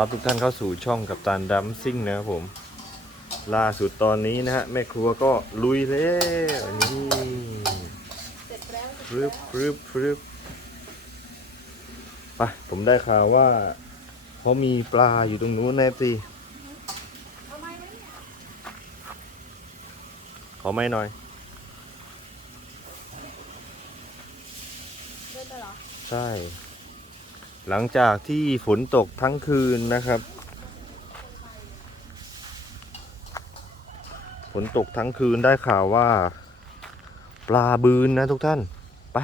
รับทุกท่านเข้าสู่ช่องกับตันดัมซิ่งนะครับผม ล่าสุดตอนนี้นะฮะแม่ครัวก็ลุยแล้วนี่เสร็จแล้วฟรึบฟรึบฟรึบไปผมได้ข่าวว่าเขามีปลาอยู่ตรงนู้นนะสิทำไมไม่เนี่ยขอไม่หน่อยเดินไปเหรอใช่ หลังจากที่ฝนตกทั้งคืนนะครับ ฝนตกทั้งคืนได้ข่าวว่า ปลาบืนนะทุกท่าน ไป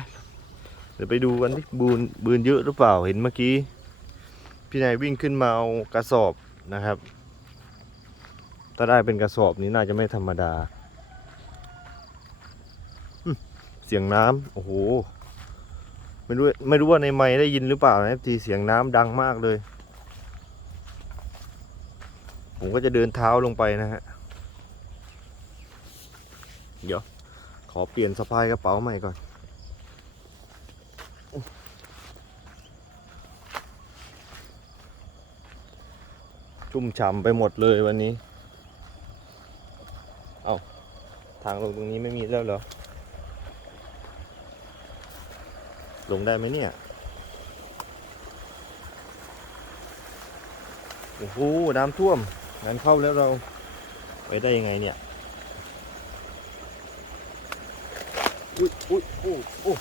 เดี๋ยวไปดูกันที่บืนบืนเยอะหรือเปล่าเห็นเมื่อกี้ พี่นายวิ่งขึ้นมาเอากระสอบนะครับ ถ้าได้เป็นกระสอบนี้น่าจะไม่ธรรมดามเสียงน้ำโอ้โห ไม่รู้ไม่รู้ว่าในไม้ได้ยินหรือเปล่านะทีเสียงน้ำดังมากเลย ผมก็จะเดินเท้าลงไปนะฮะ เดี๋ยว ขอเปลี่ยนสะพายกระเป๋าใหม่ก่อนชุ่มฉ่ำไปหมดเลยวันนี้ เอาทางลงตรงนี้ไม่มีแล้วเหรอ ลงได้ไหมเนี่ย โอ้โห น้ำท่วมงั้นเข้าแล้วเราไปได้ยังไงเนี่ย อุ้ยอุ้ยโอ้โอ้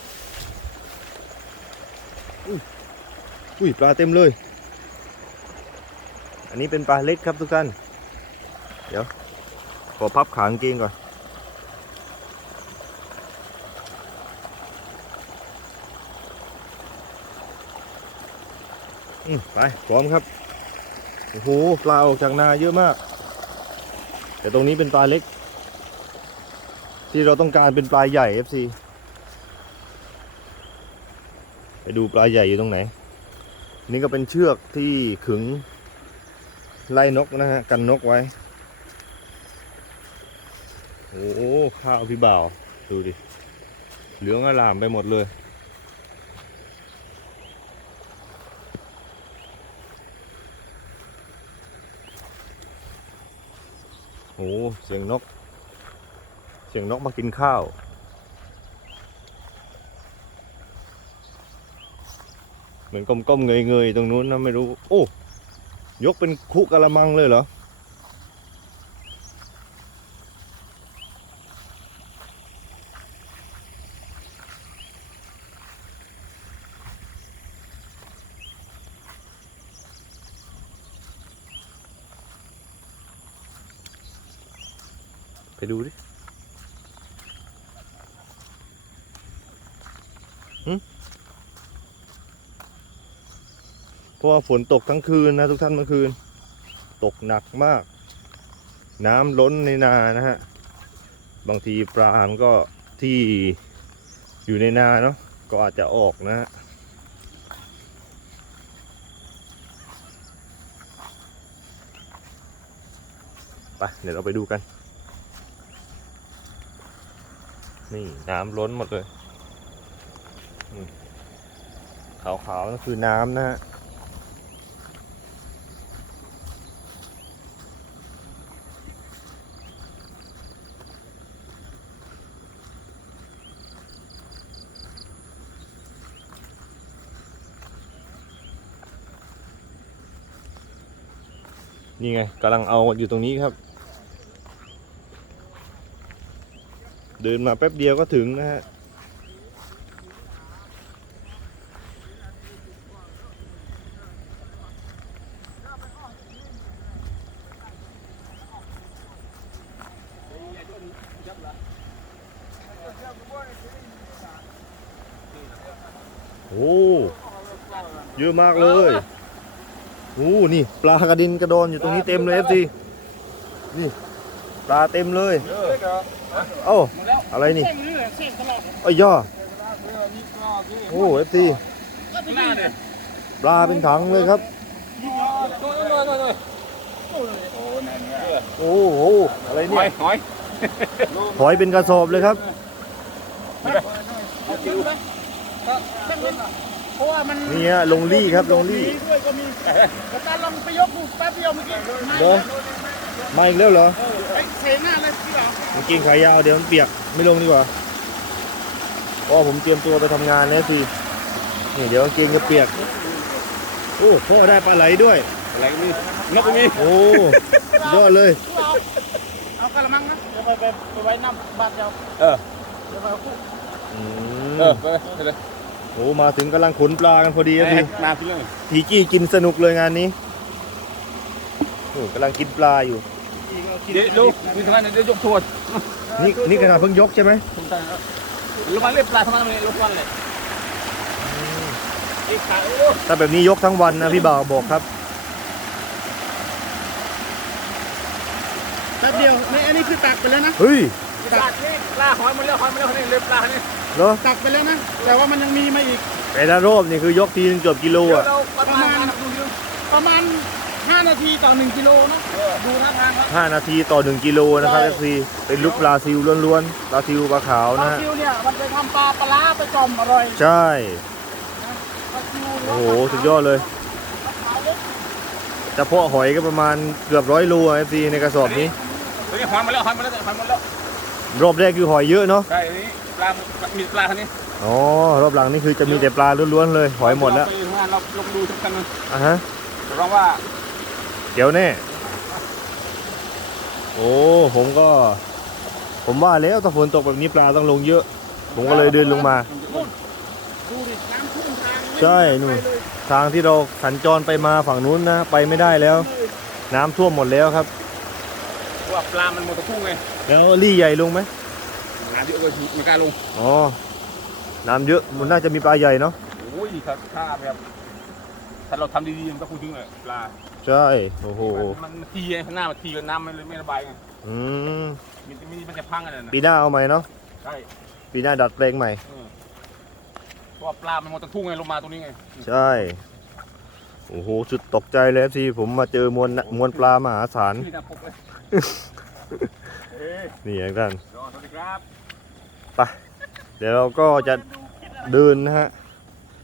อุ้ยอุ้ยปลาเต็มเลย อันนี้เป็นปลาเล็กครับทุกท่าน เดี๋ยว ขอพับขางเกงก่อน ไปพร้อมครับโอ้โหปลาออกจากนาเยอะมาก แต่ตรงนี้เป็นปลาเล็ก ที่เราต้องการเป็นปลาใหญ่ FC ไปดูปลาใหญ่อยู่ตรงไหน นี่ก็เป็นเชือกที่ขึงไล่นกนะฮะ กันนกไว้ โอ้ข้าวพี่บ่าว ดูดิ เหลืองอลามไปหมดเลย โอ้เสียงนก เสียงนกมากินข้าว เหมือนก้มๆเงยๆตรงนู้นนะไม่รู้ โอ้ ยกเป็นคุกะละมังเลยเหรอ ไปดูดิเพราะว่าฝนตกทั้งคืนนะทุกท่านเมื่อคืน ตกหนักมาก น้ำล้นในนานะฮะ บางทีปลามันก็ที่อยู่ในนาเนาะก็อาจจะออกนะฮะไปเดี๋ยวเราไปดูกัน นี่น้ำล้นหมดเลยขาวๆนั่นคือน้ำนะฮะนี่ไงกำลังเอาอยู่ตรงนี้ครับ เดินมาแป๊บเดียวก็ถึงนะฮะโอ้เยอะมากเลยโอ้นี่ ปลากระดินกระดอนอยู่ตรงนี้เต็มเลยเอฟซีนี่ ปลาเต็มเลย เอ้าอะไรนี่ไอ้ยย่อโอ้เอฟซีปลาเป็นถังเลยครับ โอ้โหอะไรหเนี่อยยหอยหอยเป็นกระสอบเลยครับเเพราะว่ามันนี่ฮะลงลี่ครับลงลี่มีด้วยก็มีแต่ตาลองไปยกดูแป๊บเดียวเมื่อกี้ไม่เหรอ มาอีกแล้วเหรอเออไอ้เซหน้าเลยพี่หลังกางเกงขายาวเดี๋ยวมันเปียกไม่ลงดีกว่าเพราะผมเตรียมตัวไปทำงานแล้วสินี่เดี๋ยวกางเกงจะเปียกโอ้พ่อได้ปลาไหลด้วยอะไรก็มีนกก็มีโอ้สุดยอดเลยเอาเอากระมังนะเดี๋ยวไปไปไปไว้น้ำบาดเดียวเออเดี๋ยวไปเอาคู่อืมเออไปไปเลยโอ้มาถึงกำลังขนปลากันพอดีครับพี่มาพี่เลยทีกี้กินสนุกเลยงานนี้ โอ้กำลังกินปลาอยู่ เดี๋ยวลูกมีทำไมเดี๋ยวยกทวดนี่นี่ขนาดเพิ่งยกใช่ไหมผมตายแล้วลูกมันเล่นปลาทำไมมันลูกมันเลยอีกขาโอ้ถ้าแบบนี้ยกทั้งวันนะพี่บ่าวบอกครับ แป๊บเดียวนี่อันนี้คือตักไปแล้วนะ เฮ้ยปลานี่ปลาหอยมันเลี้ยวหอยมันเลี้ยวนี่เลี้ยวปลานี่เหรอตักไปแล้วนะ แต่ว่ามันยังมีมาอีกแต่ละรอบนี่คือยกทีนึงเกือบกิโลเดี๋ยวอะ เราประมาณดูดิ ประมาณ 5 นาทีต่อ1กิโลนะดูท่าทางแล้ว5นาทีต่อ1กิโลนะครับใช่ FC เป็นลูกปลาซิวล้วนๆปลาซิวปลาขาวปลานะฮะซิวเนี่ยมันไปทำปลาปลาร้าไปจอมอร่อยใช่ ปลาซิวโอ้โห สุดยอดเลยเฉพาะหอยก็ประมาณเกือบร้อยโลอะ FC ในกระสอบนี้ เฮ้ยหอยมันเลี้ยวหอยมันเลี้ยวหอยมันเลี้ยวรอบแรกคือหอยเยอะเนาะใช่นี่ปลามีปลาคันนี้อ๋อรอบหลังนี่คือจะมีแต่ปลาล้วนๆเลย หอยหมดแล้วเราไปงานเราลงดูทุกกันอะฮะร้องว่า เดี๋ยวแน่ โอ้ ผมก็ ผมว่าแล้วถ้าฝนตกแบบนี้ปลาต้องลงเยอะ ผมก็เลยเดินลงมาดูดิน้ำท่วมทางใช่นู่นทางที่เราสัญจรไปมาฝั่งนู้นนะ ไปไม่ได้แล้ว น้ำท่วมหมดแล้วครับ ว่าปลามันหมดตะพุ่งไงแล้วรี่ใหญ่ลงไหมน้ำเยอะเลยไม่กล้าลง อ๋อ น้ำเยอะ มันน่าจะมีปลาใหญ่เนาะ โอ้ยถ้าถ้าแบบ ถ้าเราทำดีๆมันก็คงถึงเลยปลาใช่โอ้โหมันมันทีไงข้างหน้ามันทีกับน้ำมันเลยไม่ระบายไงอืมมันจะมันจะพังกันเลยนะปีหน้าเอาใหม่เนาะใช่ปีหน้าดัดแปลงใหม่เออเพราะว่าปลามันหมดตะทุ่งไงลงมาตรงนี้ไงใช่โอ้โหสุดตกใจเลยที่ผมมาเจอมวลมวลปลามหาศาลนี่นะพบเลยเอ้ยนี่อย่างนั้นสวัสดีครับเดี๋ยวเราก็จะเดินนะฮะ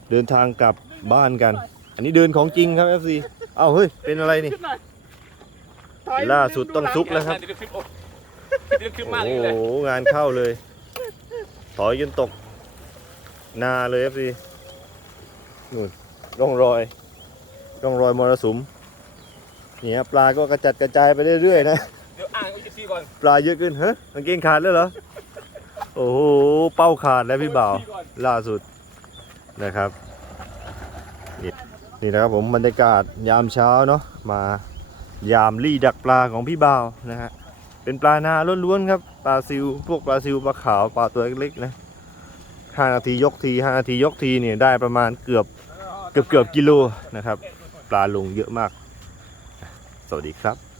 เดินทางกลับบ้านกัน อันนี้เดินของจริงครับ FC เอ้าเฮ้ย เป็นอะไรนี่ถอยล่าสุดต้องซุกแล้วครับ เดี๋ยวคลิปโอ้เดี๋ยวคลิปมากโอ้เลยโห งานเข้าเลย ถอยจนตก นาเลย FC นู่นร่องรอย ร่องรอยมรสุมเนี่ยปลาก็กระจัดกระจายไปเรื่อยๆนะ เดี๋ยวอ่านอีกทีก่อนปลาเยอะขึ้นฮะกางเกงขาดแล้วเหรอ โอ้โห เป้าขาดแล้วพี่บ่าวอีกทีก่อนล่าสุดนะครับนี่ นี่นะครับผมบรรยากาศยามเช้าเนาะมายามลีดักปลาของพี่บ่าวนะฮะเป็นปลานาล้วนๆครับปลาซิวพวกปลาซิวปลาขาวปลาตัวเล็กๆนะห้านาทียกทีห้านาทียกทีเนี่ยได้ประมาณเกือบเกือบเกือบกิโลนะครับ ปลาลงเยอะมาก สวัสดีครับ